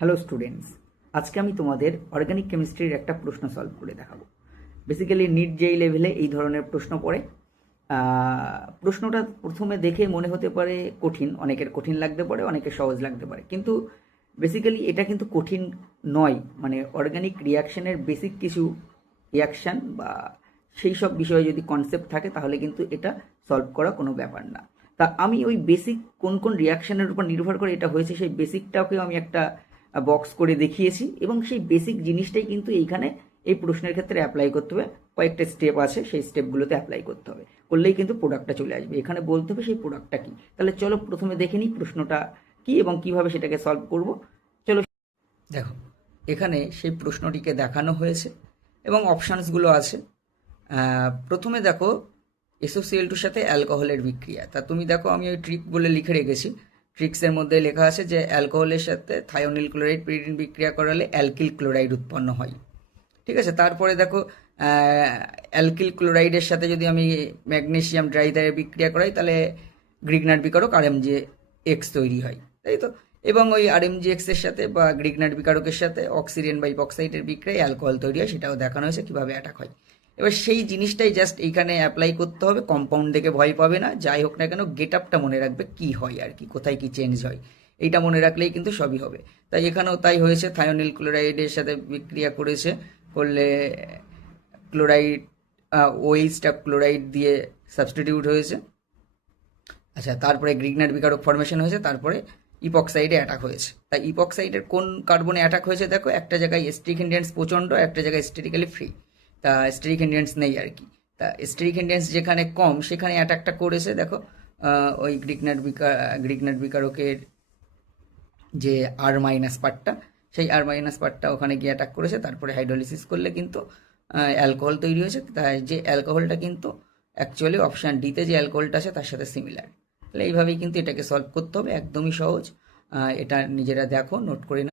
Hello students, আজকে আমি তোমাদের অর্গানিক কেমিস্ট্রির একটা প্রশ্ন সলভ করে দেখাবো। বেসিক্যালি নিট যেই লেভেলে এই ধরনের প্রশ্ন পড়ে। প্রশ্নটা প্রথমে দেখে মনে হতে পারে কঠিন, অনেকের কঠিন লাগতে পারে, অনেকের সহজ লাগতে পারে, কিন্তু বেসিক্যালি এটা কিন্তু কঠিন নয়। মানে অর্গানিক রিয়াকশনের বেসিক কিছু রিয়াকশান বা সেই সব বিষয়ে যদি কনসেপ্ট থাকে তাহলে কিন্তু এটা সলভ করা কোনো ব্যাপার না। তা আমি ওই বেসিক কোন কোন রিয়াকশানের উপর নির্ভর করে এটা হয়েছে সেই বেসিকটাকেও আমি একটা বক্স করে দেখিয়েছি, এবং সেই বেসিক জিনিসটাই কিন্তু এইখানে এই প্রশ্নের ক্ষেত্রে অ্যাপ্লাই করতে হবে। কয়েকটা স্টেপ আছে, সেই স্টেপগুলোতে অ্যাপ্লাই করতে হবে, করলেই কিন্তু প্রোডাক্টটা চলে আসবে। এখানে বলতে হবে সেই প্রোডাক্টটা কী। তাহলে চলো প্রথমে দেখে নিই প্রশ্নটা কী এবং কিভাবে সেটাকে সলভ করব। চলো দেখো, এখানে সেই প্রশ্নটিকে দেখানো হয়েছে এবং অপশানসগুলো আছে। প্রথমে দেখো SOCl2 সাথে অ্যালকোহলের বিক্রিয়া। তা তুমি দেখো আমি ওই ট্রিক বলে লিখে রেখেছি। ট্রিক্সের মধ্যে লেখা আছে যে অ্যালকোহলের সাথে থায়োনিল ক্লোরাইড পিরিডিন বিক্রিয়া করালে অ্যালকিল ক্লোরাইড উৎপন্ন হয়। ঠিক আছে, তারপরে দেখো অ্যালকিল ক্লোরাইডের সাথে যদি আমি ম্যাগনেসিয়াম ড্রাইথারে বিক্রিয়া করাই তাহলে গ্রিগনার বিকারক RMgX তৈরি হয়, তাই তো। এবং ওই RMgX এর সাথে বা গ্রিগনার বিকারকের সাথে অক্সিজেন বা ইপক্সাইডের বিক্রিয়ায় অ্যালকোহল তৈরি হয়, সেটাও দেখানো হয়েছে কীভাবে অ্যাটাক হয়। এবার সেই জিনিসটাই জাস্ট এইখানে অ্যাপ্লাই করতে হবে। কম্পাউন্ড দেখে ভয় পাবে না, যাই হোক না কেন গেট আপটা মনে রাখবে কি হয় আর কি, কোথায় কি চেঞ্জ হয়, এইটা মনে রাখলেই কিন্তু সবই হবে। তাই এখানেও তাই হয়েছে, থায়োনিল ক্লোরাইডের সাথে বিক্রিয়া করেছে, করলে ক্লোরাইড ওইচটা ক্লোরাইড দিয়ে সাবস্টিটিউট হয়েছে। আচ্ছা, তারপরে গ্রিগনার বিকারক ফর্মেশন হয়েছে, তারপরে ইপক্সাইডে অ্যাটাক হয়েছে। তাই ইপক্সাইডের কোন কার্বনে অ্যাটাক হয়েছে দেখো, একটা জায়গায় স্টেরিক ইন্ডেন্স প্রচণ্ড, একটা জায়গায় স্টেরিক্যালি ফ্রি। তা স্টেরিক ইন্ডেন্স নেই আর কি। তা স্টেরিক ইন্ডেন্স যেখানে কম সেখানে অ্যাটাকটা করেছে দেখো, ওই গ্রিগনার বিকারকের যে R- পার্টটা, সেই R- পার্টটা ওখানে গিয়ে অ্যাটাক করেছে। তারপরে হাইড্রোলিসিস করলে কিন্তু অ্যালকোহল তৈরি হয়েছে। তাই যে অ্যালকোহলটা কিন্তু অ্যাকচুয়ালি অপশান ডিতে যে অ্যালকোহলটা আছে তার সাথে সিমিলার। তাহলে এইভাবেই কিন্তু এটাকে সলভ করতে হবে, একদমই সহজ। এটা নিজেরা দেখো, নোট করে নাও।